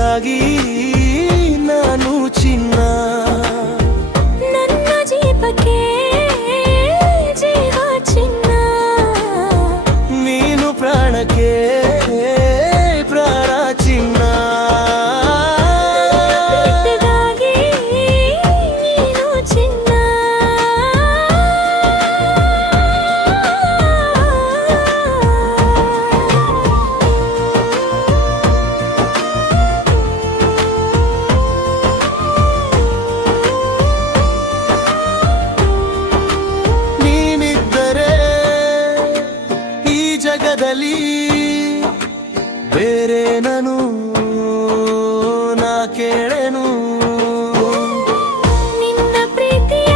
ಪ್ರೀತಿಗಾಗಿ ನಾನು ಚಿನ್ನ, ನನ್ನ ಜೀವಕ್ಕೆ ಜೀವ ಚಿನ್ನ, ನೀನು ಪ್ರಾಣಕ್ಕೆ ಪ್ರಾಣ ಚಿನ್ನ. ಪ್ರೀತಿಗಾಗಿ ನೀನು ಚಿನ್ನ. ನೀನಿದ್ದರೆ ಈ ಜಗದಲ್ಲಿ ಬೇರೆ ನಾನು ನಾ ಕೇಳೆನು. ನಿನ್ನ ಪ್ರೀತಿಯ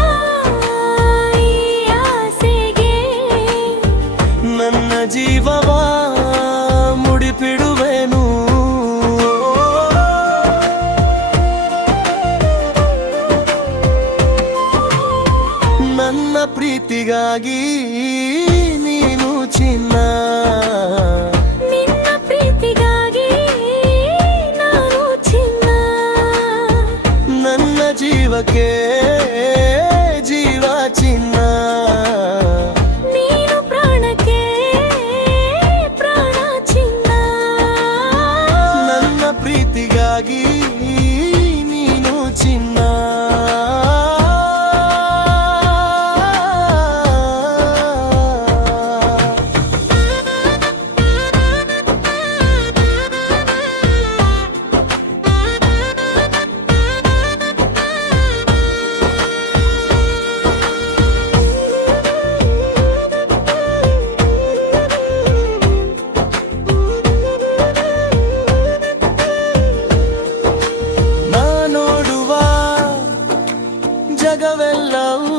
ಈ ಆಸೆಗೆ ನನ್ನ ಜೀವವ ಮುಡಿಪಿಡುವೆನು. ನನ್ನ ಪ್ರೀತಿಗಾಗಿ ನೀನು ಚಿನ್ನ, ನಿನ್ನ ಪ್ರೀತಿಗಾಗಿ ನಾನು ಚಿನ್ನ, ನನ್ನ ಜೀವಕ್ಕೆ ಜೀವ ಚಿನ್ನ, ನೀನು ಪ್ರಾಣಕ್ಕೆ ಪ್ರಾಣ ಚಿನ್ನ. ನನ್ನ ಪ್ರೀತಿಗಾಗಿ ನೀನು ಚಿನ್ನ. ಜಗವೆಲ್ಲವೂ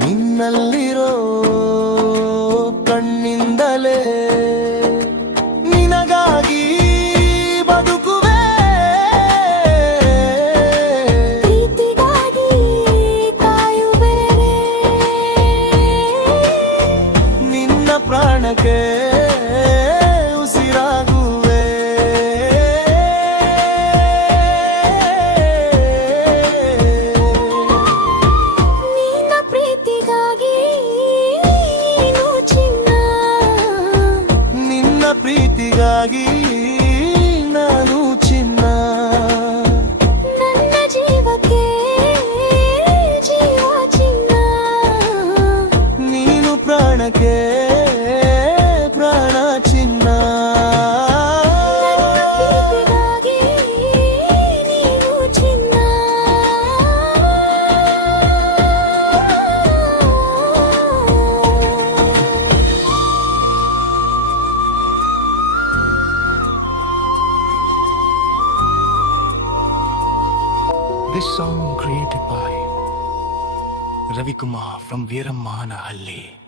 ನಿನ್ನಲ್ಲಿರೋ ಕಣ್ಣಿಂದಲೇ, ನಿನಗಾಗಿ ಬದುಕುವೆ. ಪ್ರೀತಿಗಾಗಿ ಕಾಯುವೆ, ನಿನ್ನ ಪ್ರಾಣಕ್ಕೆ ಉಸಿರಾಗುವೆ. ನಿನ್ನ ಪ್ರೀತಿಗಾಗಿ ನೀನು ಚಿನ್ನ, ನಿನ್ನ ಪ್ರೀತಿಗಾಗಿ ನಾನು ಚಿನ್ನ, ನನ್ನ ಜೀವಕ್ಕೆ ಜೀವ ಚಿನ್ನ, ನೀನು ಪ್ರಾಣಕ್ಕೆ ಪ್ರಾಣ ಚಿನ್ನ. ಪ್ರೀತಿಗಾಗಿ ನೀನು ಚಿನ್ನ. This song created by Ravi Kumar from Veerammanahalli.